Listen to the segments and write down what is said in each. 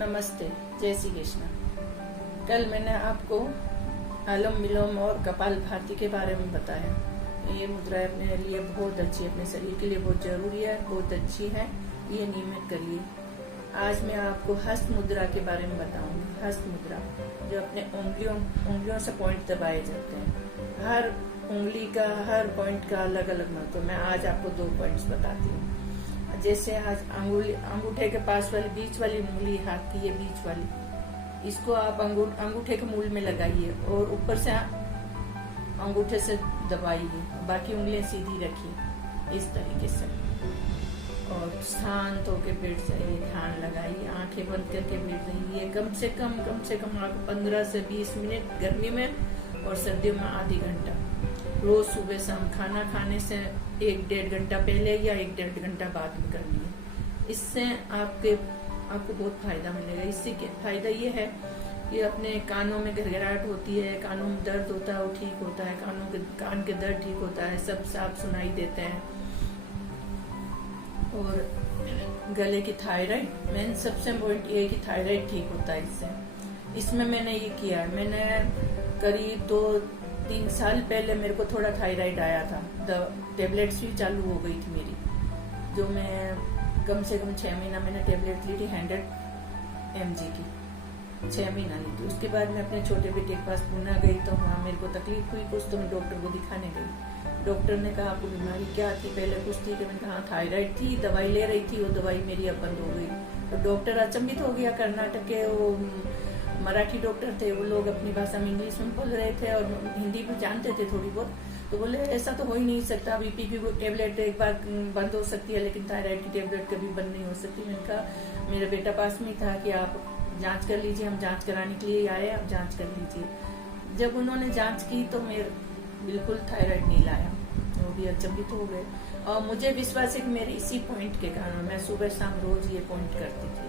नमस्ते, जय श्री कृष्ण। कल मैंने आपको अनुलोम विलोम और कपालभाति के बारे में बताया। ये मुद्रा अपने लिए बहुत अच्छी है, अपने शरीर के लिए बहुत जरूरी है, बहुत अच्छी है, ये नियमित करिए। आज मैं आपको हस्त मुद्रा के बारे में बताऊंगी। हस्त मुद्रा जो अपने उंगलियों से पॉइंट दबाए जाते हैं। हर उंगली का, हर पॉइंट का अलग अलग महत्व। मैं आज आपको 2 पॉइंट्स बताती हूँ। जैसे आज अंगूठे के पास वाली बीच वाली उंगली, हाथ की ये बीच वाली, इसको आप अंगूठे के मूल में लगाइए और ऊपर से अंगूठे से दबाइए। बाकी उंगलियां सीधी रखिए इस तरीके से और शांत होकर बैठ जाइए। ध्यान लगाइए, आंखें बंद करके बैठ जाइए। कम से कम आप 15 से 20 मिनट गर्मी में और सर्दियों में आधी घंटा रोज सुबह शाम खाना खाने से 1-1.5 घंटा पहले या 1-1.5 घंटा बाद में करनी है। इससे आपको बहुत फायदा मिलेगा। इससे फायदा ये है कि अपने कानों में घरघराहट होती है, कानों में दर्द होता है वो ठीक होता है, कान के दर्द ठीक होता है, सब साफ सुनाई देते हैं। और गले की थायराइड, मेन सबसे इम्पोर्टेंट ये है कि थायराइड ठीक होता है इससे। इसमें मैंने ये किया है, मैंने करीब 2-3 साल पहले मेरे को थोड़ा थायराइड आया था। टेबलेट्स भी चालू हो गई थी मेरी, जो मैं कम से कम 6 महीना मैंने टेबलेट ली थी 100 mg की, 6 महीना ली थी। उसके बाद मैं अपने छोटे बेटे के पास पूना गई तो वहाँ मेरे को तकलीफ हुई कुछ, तो मैं डॉक्टर को दिखाने गई। डॉक्टर ने कहा आपको बीमारी क्या थी? पहले कुछ थी कि मैंने कहा थायराइड थी, दवाई ले रही थी, वो दवाई मेरी अब बंद हो गई। तो डॉक्टर अचंभित हो गया। कर्नाटक के वो मराठी डॉक्टर थे, वो लोग अपनी भाषा में इंग्लिश में बोल रहे थे और हिंदी भी जानते थे थोड़ी बहुत। तो बोले ऐसा तो हो ही नहीं सकता, बीपी की टेबलेट एक बार बंद हो सकती है लेकिन थायराइड की टेबलेट कभी बंद नहीं हो सकती। मैंने कहा मेरा बेटा पास में था कि आप जांच कर लीजिए, हम जांच कराने के लिए आए, आप जांच कर लीजिए। जब उन्होंने जांच की तो मेरे बिल्कुल थायराइड नहीं लाया, वो भी अचंभित हो गए। और मुझे विश्वास है कि मेरे इसी पॉइंट के कारण मैं सुबह शाम रोज ये पॉइंट करती थी।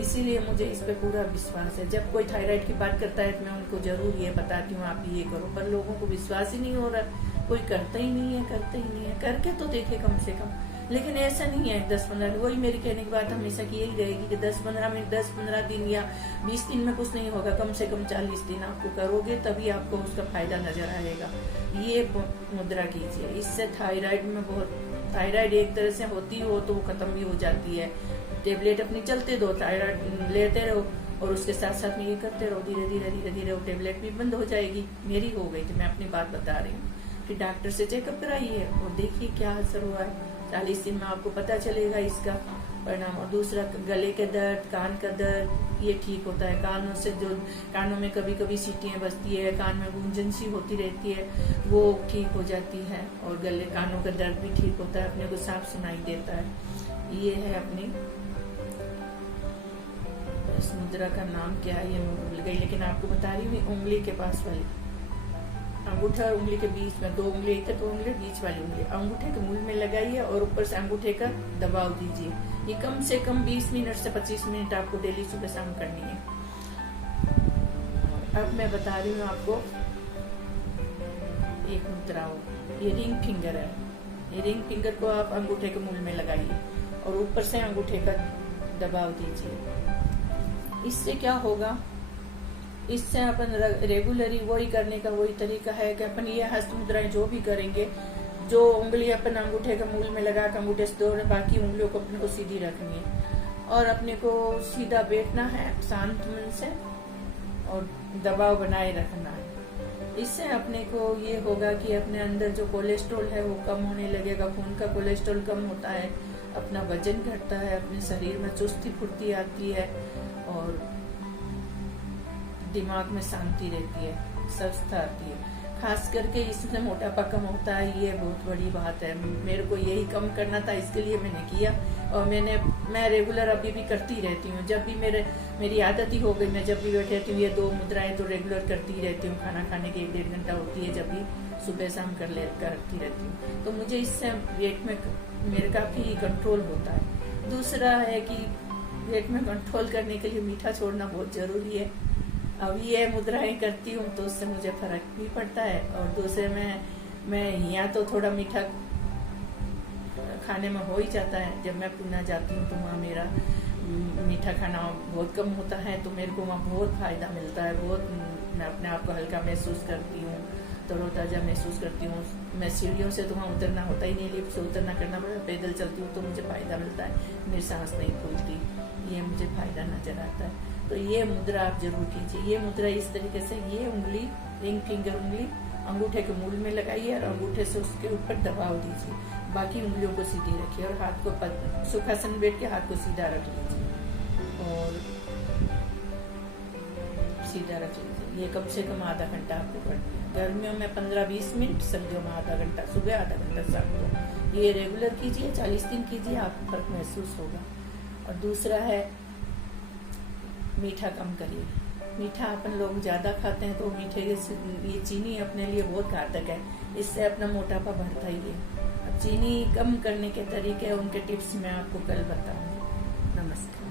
इसीलिए मुझे इस पे पूरा विश्वास है। जब कोई थायराइड की बात करता है तो मैं उनको जरूर ये बताती हूँ आप ये करो, पर लोगों को विश्वास ही नहीं हो रहा, कोई करता ही नहीं है। करके तो देखे कम से कम, लेकिन ऐसा नहीं है 10-15। वही मेरी कहने की बात हमेशा की यही रहेगी कि 10-15 मिनट, 10-15 दिन या 20 दिन में कुछ नहीं होगा, कम से कम 40 दिन आपको करोगे तभी आपको उसका फायदा नजर आएगा। ये मुद्रा कीजिए, इससे थायराइड में थायराइड एक तरह से होती हो तो वो खत्म भी हो जाती है। टेबलेट अपनी चलते दो, थायराइड लेते रहो और उसके साथ साथ में ये करते रहो, धीरे धीरे वो टेबलेट भी बंद हो जाएगी। मेरी हो गई थी, मैं अपनी बात बता रही हूँ। फिर डॉक्टर से चेकअप कराइए और देखिए क्या असर हुआ है। 40 दिन में आपको पता चलेगा इसका परिणाम। और दूसरा, गले के दर्द, कान का दर्द, ये ठीक होता है। कानों में कभी कभी सीटियां बजती है, कान में गूंजन सी होती रहती है, वो ठीक हो जाती है। और कानों का दर्द भी ठीक होता है, अपने को साफ सुनाई देता है। ये है अपनी इस मुद्रा का नाम क्या है ये मैं भूल गई, लेकिन आपको बता रही हूँ। उंगली के पास वाली, अंगूठा और उंगली के बीच में 2 उंगली थे, 2 उंगली बीच वाली उंगली अंगूठे के मूल में लगाइए और ऊपर से अंगूठे का दबाव दीजिए। ये कम से कम 20 मिनट से 25 मिनट आपको डेली सुबह शाम करनी है। अब मैं बता रही हूँ आपको एक मुद्रा, ये रिंग फिंगर है। ये रिंग फिंगर को आप अंगूठे के मूल में लगाइए और ऊपर से अंगूठे का दबाव दीजिए। इससे क्या होगा, इससे अपन रेगुलरली वही करने का वही तरीका है कि अपन ये हस्त मुद्राएं जो भी करेंगे, जो उंगली अपन अंगूठे के मूल में लगा कर अंगूठे से दो, बाकी उंगलियों को अपने को सीधी रखनी है और अपने को सीधा बैठना है शांत मन से और दबाव बनाए रखना है। इससे अपने को ये होगा कि अपने अंदर जो कोलेस्ट्रॉल है वो कम होने लगेगा, खून का कोलेस्ट्रॉल कम होता है, अपना वजन घटता है, अपने शरीर में चुस्ती फुर्ती आती है और दिमाग में शांति रहती है, स्वस्थता आती है। खास करके इससे मोटापा कम होता है, ये बहुत बड़ी बात है। मेरे को यही कम करना था, इसके लिए मैंने किया और मैं रेगुलर अभी भी करती रहती हूँ। जब भी मेरी आदत ही हो गई, मैं जब भी बैठी रहती हूँ ये 2 मुद्राएं तो रेगुलर करती रहती हूँ। खाना खाने के 1-1.5 घंटा होती है, जब भी सुबह शाम करती रहती हूँ। तो मुझे इससे वेट में मेरे काफी कंट्रोल होता है। दूसरा है कि वेट में कंट्रोल करने के लिए मीठा छोड़ना बहुत जरूरी है। अब ये मुद्राएं करती हूँ तो उससे मुझे फर्क भी पड़ता है। और दूसरे मैं यहाँ तो थोड़ा मीठा खाने में हो ही जाता है। जब मैं पूना जाती हूँ तो वहाँ मेरा मीठा खाना बहुत कम होता है, तो मेरे को वहाँ बहुत फ़ायदा मिलता है। बहुत मैं अपने आप को हल्का महसूस करती हूँ, तरोताज़ा महसूस करती हूँ। मैं सीढ़ियों से तो वहाँ उतरना होता ही नहीं, लिफ्ट से उतरना करना पड़ता, पैदल चलती हूँ तो मुझे फ़ायदा मिलता है, मेरी सांस नहीं फूलती, ये मुझे फ़ायदा नज़र आता है। तो ये मुद्रा आप जरूर कीजिए। ये मुद्रा इस तरीके से, ये उंगली, रिंग फिंगर उंगली अंगूठे के मूल में लगाइए और अंगूठे से उसके ऊपर दबाव दीजिए, बाकी उंगलियों को सीधी रखिए और हाथ को सुखासन बैठ के हाथ को सीधा रख लीजिए और सीधा रख लीजिए। ये कम से कम आधा घंटा आपको करना है। गर्मियों में 15-20 मिनट, सर्दियों में आधा घंटा, सुबह आधा घंटा शाम को। ये रेगुलर कीजिए, 40 दिन कीजिए, आपको फर्क महसूस होगा। और दूसरा है मीठा कम करिए। मीठा अपन लोग ज़्यादा खाते हैं तो मीठे ये चीनी अपने लिए बहुत घातक है, इससे अपना मोटापा बढ़ता ही है। अब चीनी कम करने के तरीके, उनके टिप्स मैं आपको कल बताऊंगी। नमस्कार।